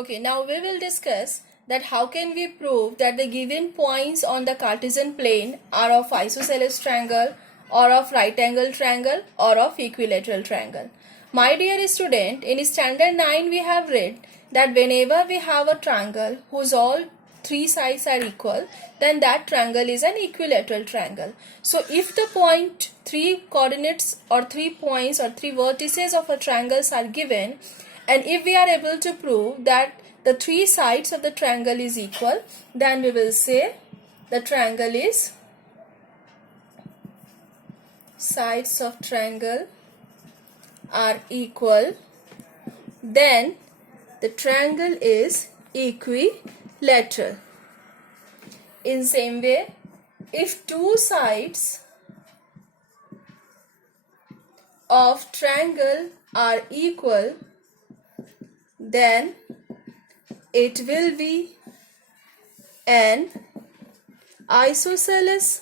Okay, now we will discuss that how can we prove that the given points on the Cartesian plane are of isosceles triangle or of right angle triangle or of equilateral triangle. My dear student, in standard 9 we have read that whenever we have a triangle whose all three sides are equal, then that triangle is an equilateral triangle. So if the point, three coordinates or 3 points or 3 vertices of a triangle are given, and if we are able to prove that the 3 sides of the triangle is equal, then we will say the triangle is, sides of triangle are equal, then the triangle is equilateral. In same way, if 2 sides of triangle are equal, then it will be an isosceles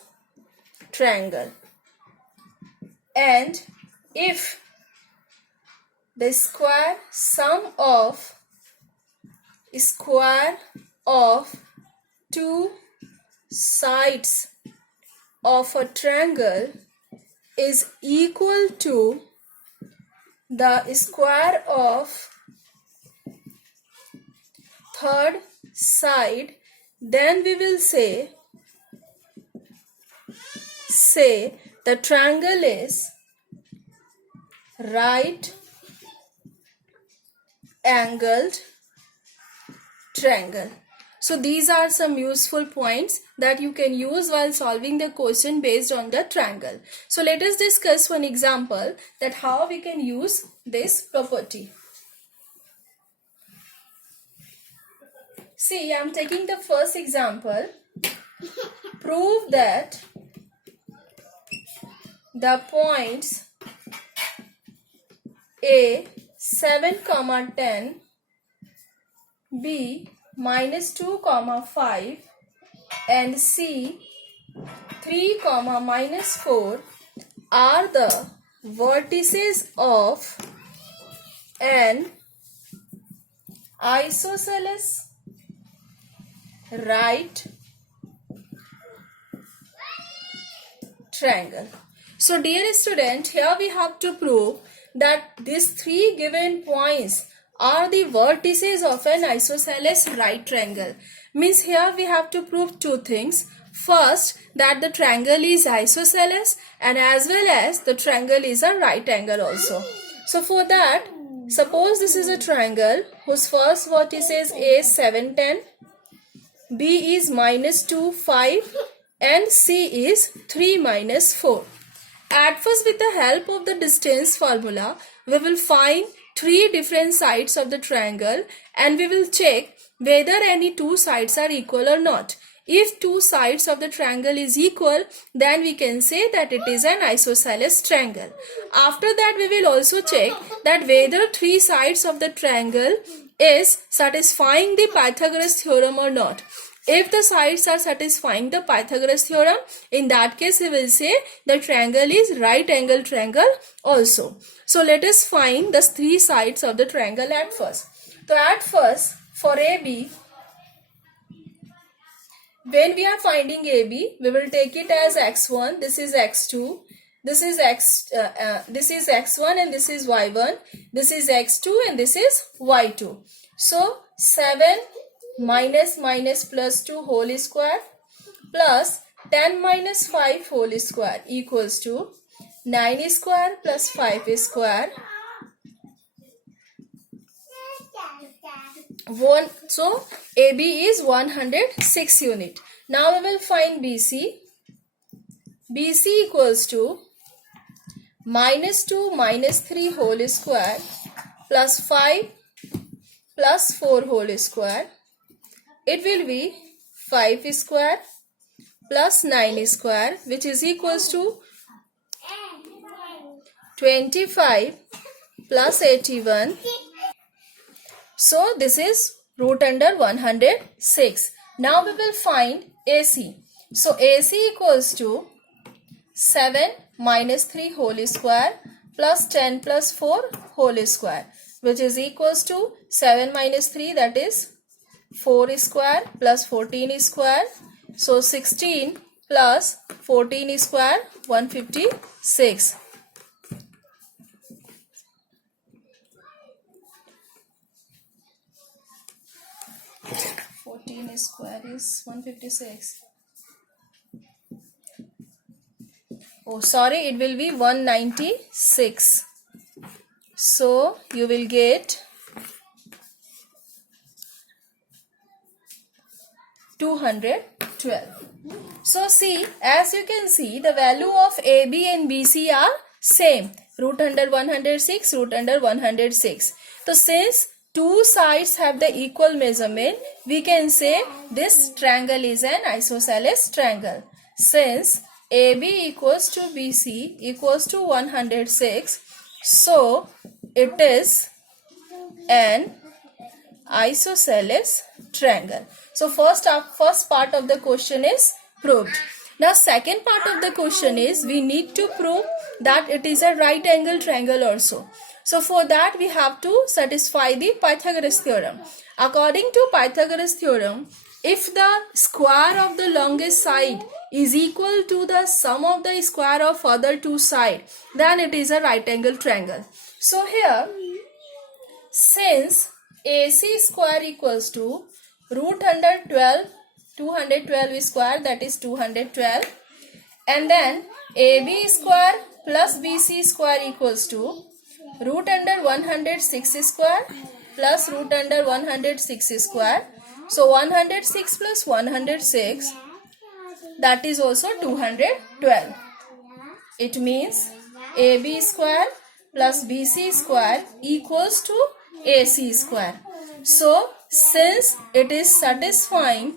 triangle. And if the sum of 2 sides of a triangle is equal to the square of third side, then we will say the triangle is right angled triangle. So these are some useful points that you can use while solving the question based on the triangle. So let us discuss one example that how we can use this property. See, I am taking the first example. Prove that the points A 7, 10, B -2, 5 and C 3, -4 are the vertices of an isosceles right triangle. So dear student, here we have to prove that these 3 given points are the vertices of an isosceles right triangle. Means here we have to prove 2 things. First, that the triangle is isosceles, and as well as the triangle is a right angle also. So for that, suppose this is a triangle whose first vertices A 7, 10, B is -2, 5 and C is 3, -4. At first, with the help of the distance formula, we will find 3 different sides of the triangle and we will check whether any 2 sides are equal or not. If 2 sides of the triangle is equal, then we can say that it is an isosceles triangle. After that, we will also check that whether 3 sides of the triangle is satisfying the Pythagoras theorem or not. If the sides are satisfying the Pythagoras theorem, in that case we will say the triangle is right angle triangle also. So let us find the 3 sides of the triangle at first. So at first, for AB, when we are finding AB, we will take it as x1, this is x2, this is x1 and this is y1, this is x2 and this is y2. So 7 minus plus 2 whole square plus 10 minus 5 whole square equals to 9 square plus 5 square. So AB is 106 unit. Now we will find BC. BC equals to -2 minus 3 whole square plus 5 plus 4 whole square. It will be 5 square plus 9 square, which is equals to 25 plus 81. So this is root under 106. Now we will find AC. So AC equals to 7 minus 3 whole square plus 10 plus 4 whole square. which is equals to 7 minus 3, that is 4 square plus 14 square. So 16 plus 14 square, 156. 14 square is 156. Oh, sorry, it will be 196. So you will get 212. So see, as you can see, the value of AB and BC are same. Root under 106, root under 106. So since two sides have the equal measurement, we can say this triangle is an isosceles triangle. Since AB equals to BC equals to 106, so it is an isosceles triangle. So first part of the question is proved. Now second part of the question is we need to prove that it is a right angle triangle also. So for that we have to satisfy the Pythagoras theorem. According to Pythagoras theorem, if the square of the longest side is equal to the sum of the square of other two sides, then it is a right angle triangle. So here, since AC square equals to root under 12, 212 square, that is 212, and then AB square plus BC square equals to root under 106 square plus root under 106 square. So 106 plus 106, that is also 212. It means AB square plus BC square equals to AC square. So since it is satisfying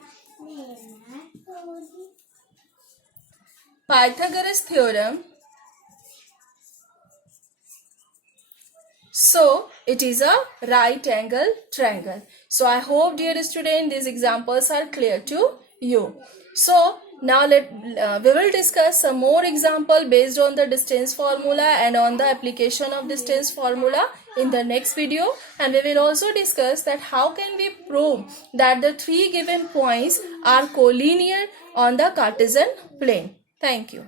Pythagoras theorem, so it is a right angle triangle. So I hope, dear student, these examples are clear to you. So now we will discuss some more example based on the distance formula and on the application of distance formula in the next video, and we will also discuss that how can we prove that the three given points are collinear on the Cartesian plane. Thank you.